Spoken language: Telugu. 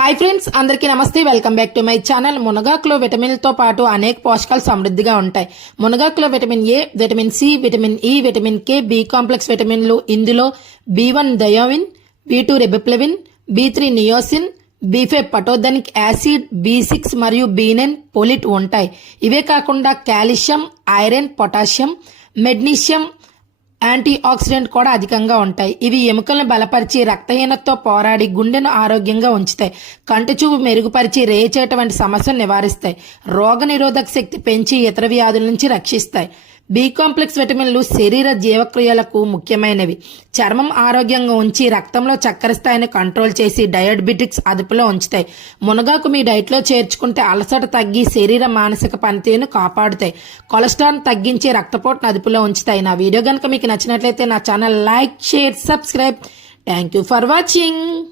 హాయ్ ఫ్రెండ్స్ అందరికీ నమస్తే. Welcome back to my channel మునగాకులో విటమిన్లతో పాటు అనేక పోషకాలు సమృద్ధిగా ఉంటాయి. మునగాకులో vitamin A vitamin C vitamin E vitamin K B complex విటమిన్లు ఇందులో B one డయోవిన్ B two riboflavin B three niacin B five pantothenic acid B six మరియు బి నైన్ పోలిట్ ఉంటాయి. ఇవే కాకుండా calcium iron potassium magnesium anti oxidant కూడా అధికంగా ఉంటాయి. ఇవి ఎముకలను బలపరిచి రక్తహీనతతో పోరాడి గుండెను ఆరోగ్యంగా ఉంచుతాయి. కంటి చూపు మెరుగుపరిచి రేచేటువంటి సమస్యలు నివారిస్తాయి. రోగ నిరోధక శక్తి పెంచి ఇతర వ్యాధుల నుంచి రక్షిస్తాయి. బి కాంప్లెక్స్ విటమిన్లు శరీర జీవక్రియలకు ముఖ్యమైనవి. చర్మం ఆరోగ్యంగా ఉంచి రక్తంలో చక్కెర స్థాయిని కంట్రోల్ చేసి డయాబెటిక్స్ అదుపులో ఉంచుతాయి. మునగాకు మీ డైట్లో చేర్చుకుంటే అలసట తగ్గి శరీర మానసిక పనితీరును కాపాడుతాయి. కొలెస్ట్రాల్ తగ్గించి రక్తపోటును అదుపులో ఉంచుతాయి. నా వీడియో కనుక మీకు నచ్చినట్లయితే నా channel like share subscribe. Thank you for watching.